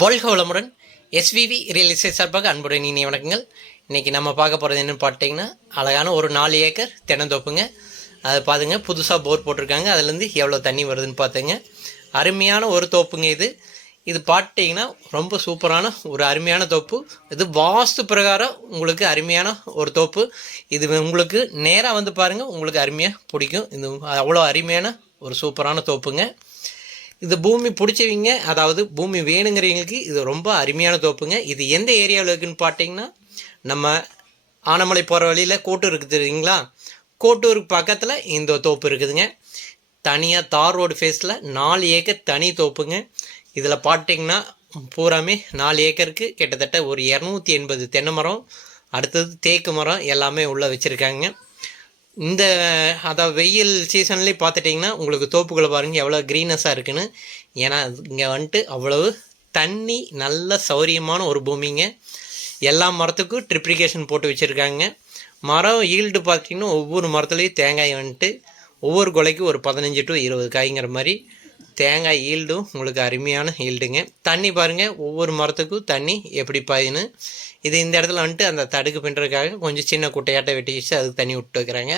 வாழ்க வளமுடன். SVV real estate சார்பாக அன்புடன் இனிய வணக்கங்கள். இன்றைக்கி நம்ம பார்க்க போகிறது என்னென்னு பார்த்தீங்கன்னா, அழகான ஒரு 4 ஏக்கர் தென்னந்தோப்புங்க. அதை பார்த்துங்க, புதுசாக போர் போட்டிருக்காங்க. அதுலேருந்து எவ்வளோ தண்ணி வருதுன்னு பார்த்துங்க. அருமையான ஒரு தோப்புங்க இது. இது பார்த்தீங்கன்னா ரொம்ப சூப்பரான ஒரு அருமையான தோப்பு. இது வாஸ்து பிரகாரம் உங்களுக்கு அருமையான ஒரு தோப்பு. இது உங்களுக்கு நேராக வந்து பாருங்கள், உங்களுக்கு அருமையாக பிடிக்கும். இது அவ்வளோ அருமையான ஒரு சூப்பரான தோப்புங்க. இந்த பூமி பிடிச்சவங்க, அதாவது பூமி வேணுங்கிறவங்களுக்கு இது ரொம்ப அருமையான தோப்புங்க. இது எந்த ஏரியாவில் இருக்குதுன்னு பார்த்தீங்கன்னா, நம்ம ஆனமலை போகிற வழியில் கோட்டூர் இருக்குது தெரியுங்களா? கோட்டூருக்கு பக்கத்தில் இந்த தோப்பு இருக்குதுங்க. தனியாக தார் ரோடு ஃபேஸில் 4 ஏக்கர் தனி தோப்புங்க. இதில் பார்த்தீங்கன்னா பூராமே 4 ஏக்கருக்கு கிட்டத்தட்ட ஒரு 280 தென்னை மரம், அடுத்தது தேக்கு மரம் எல்லாமே உள்ளே வச்சுருக்காங்க. இந்த அதாவது வெயில் சீசன்லேயே பார்த்துட்டிங்கன்னா உங்களுக்கு தோப்புகளை பாருங்கள் எவ்வளோ க்ரீனஸாக இருக்குன்னு. ஏன்னா இங்கே வந்துட்டு அவ்வளவு தண்ணி நல்ல சௌரியமான ஒரு பூமிங்க. எல்லா மரத்துக்கும் ட்ரிப்ளிகேஷன் போட்டு வச்சுருக்காங்க. மரம் ஈல்டு பார்த்திங்கன்னா ஒவ்வொரு மரத்துலேயும் தேங்காய் வந்துட்டு ஒவ்வொரு கொலைக்கும் ஒரு 15 to 20 காய்ங்கிற மாதிரி தேங்காய் ஈல்டும் உங்களுக்கு அருமையான ஈல்டுங்க. தண்ணி பாருங்கள் ஒவ்வொரு மரத்துக்கும் தண்ணி எப்படி பாயுன்னு. இது இந்த இடத்துல வந்துட்டு அந்த தடுக்கு பின்னுறதுக்காக கொஞ்சம் சின்ன குட்டையாட்டை வெட்டி வச்சு அதுக்கு தண்ணி விட்டு வைக்கிறாங்க.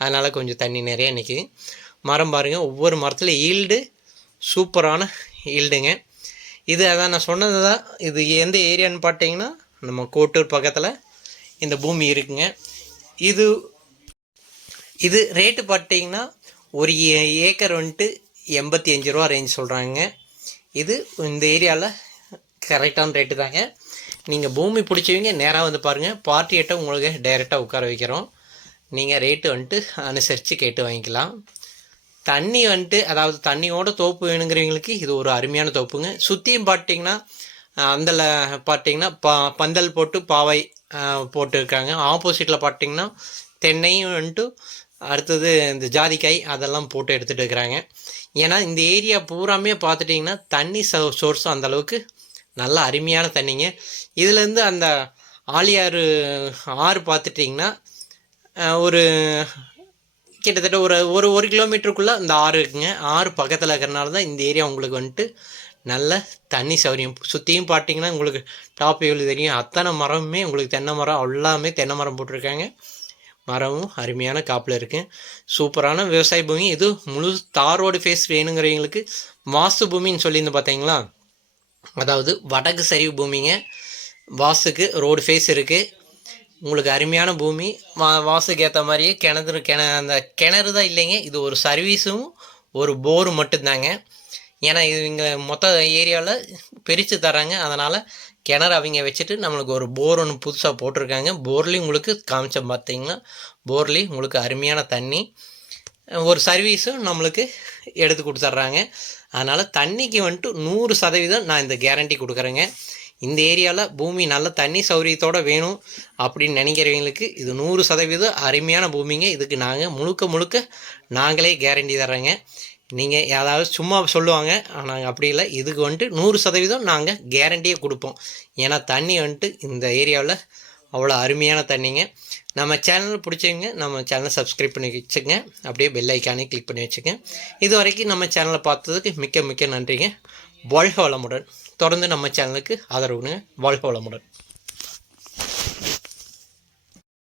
அதனால் கொஞ்சம் தண்ணி நிறைய நிற்கிது. மரம் பாருங்கள் ஒவ்வொரு மரத்தில் ஈல்டு சூப்பரான ஈல்டுங்க. இது அதான் நான் சொன்னது தான். இது எந்த ஏரியான்னு பார்த்தீங்கன்னா நம்ம கோட்டூர் பக்கத்தில் இந்த பூமி இருக்குங்க. இது ரேட்டு பார்த்தீங்கன்னா ஒரு ஏக்கர் வந்துட்டு 85 ரூபா ரேஞ்ச் சொல்கிறாங்க. இது இந்த ஏரியாவில் கரெக்டான ரேட்டு தாங்க. நீங்கள் பூமி பிடிச்சவங்க நேராக வந்து பாருங்கள். பார்ட்டிகிட்ட உங்களுக்கு டைரெக்டாக உட்கார வைக்கிறோம். நீங்கள் ரேட்டு வந்துட்டு அனுசரித்து கேட்டு வாங்கிக்கலாம். தண்ணி வந்துட்டு அதாவது தண்ணியோட தோப்பு வேணுங்கிறவங்களுக்கு இது ஒரு அருமையான தோப்புங்க. சுற்றியும் பார்த்தீங்கன்னா அதில் பார்த்தீங்கன்னா பந்தல் போட்டு பாவை போட்டுருக்காங்க. ஆப்போசிட்டில் பார்த்தீங்கன்னா தென்னையும் வந்துட்டு அடுத்தது இந்த ஜாதிக்காய் அதெல்லாம் போட்டு எடுத்துகிட்டு இருக்கிறாங்க. ஏன்னா இந்த ஏரியா பூராமே பார்த்துட்டிங்கன்னா தண்ணி சோர்ஸ் அந்தளவுக்கு நல்ல அருமையான தண்ணிங்க. இதுலேருந்து அந்த ஆழியாறு ஆறு பார்த்துட்டிங்கன்னா ஒரு கிட்டத்தட்ட ஒரு கிலோமீட்டருக்குள்ளே இந்த ஆறு இருக்குங்க. ஆறு பக்கத்தில் இருக்கிறனால தான் இந்த ஏரியா உங்களுக்கு வந்துட்டு நல்ல தண்ணி சௌரியம். சுற்றியும் பார்த்தீங்கன்னா உங்களுக்கு டாப் வியூவில் தெரியும். அத்தனை மரமுமே உங்களுக்கு தென்னை மரம் எல்லாமே தென்னை மரம் போட்டிருக்காங்க. மரமும் அருமையான காப்பில் இருக்குது. சூப்பரான விவசாய பூமி. இது முழு தாரோடு ஃபேஸ் வேணுங்கிறவங்களுக்கு வாஸ்து பூமின்னு சொல்லியிருந்து பார்த்தீங்களா, அதாவது வடக்கு சரிவு பூமிங்க. வாசுக்கு ரோடு ஃபேஸ் இருக்குது. உங்களுக்கு அருமையான பூமி. வாசுக்கு ஏற்ற மாதிரியே அந்த கிணறு தான் இல்லைங்க. இது ஒரு சர்வீஸும் ஒரு போரு மட்டும்தாங்க. ஏன்னா இது இங்கே மொத்த ஏரியாவில் பிரித்து தராங்க. அதனால் கிணறு அவங்க வச்சுட்டு நம்மளுக்கு ஒரு போர் ஒன்று புதுசாக போட்டிருக்காங்க. போர்லேயும் உங்களுக்கு காமிச்ச பார்த்தீங்கன்னா போர்லேயும் உங்களுக்கு அருமையான தண்ணி, ஒரு சர்வீஸும் நம்மளுக்கு எடுத்து கொடுத்துட்றாங்க. அதனால் தண்ணிக்கு வந்துட்டு 100% நான் இந்த கேரண்டி கொடுக்குறேங்க. இந்த ஏரியாவில் பூமி நல்ல தண்ணி சௌரியத்தோடு வேணும் அப்படின்னு நினைக்கிறவங்களுக்கு இது 100% அருமையான பூமிங்க. இதுக்கு நாங்கள் முழுக்க நாங்களே கேரண்டி தர்றேங்க. நீங்கள் ஏதாவது சும்மா சொல்லுவாங்க, நாங்கள் அப்படி இல்லை. இதுக்கு வந்துட்டு 100% நாங்கள் கேரண்டியே கொடுப்போம். ஏன்னா தண்ணி வந்துட்டு இந்த ஏரியாவில் அவ்வளோ அருமையான தண்ணிங்க. நம்ம சேனல் பிடிச்சவங்க நம்ம சேனலை சப்ஸ்கிரைப் பண்ணி வச்சுங்க. அப்படியே பெல் ஐக்கானே கிளிக் பண்ணி வச்சுங்க. இது வரைக்கும் நம்ம சேனலை பார்த்ததுக்கு மிக்க நன்றிங்க. வாழ்க வளமுடன். தொடர்ந்து நம்ம சேனலுக்கு ஆதரவுங்க. வாழ்க வளமுடன்.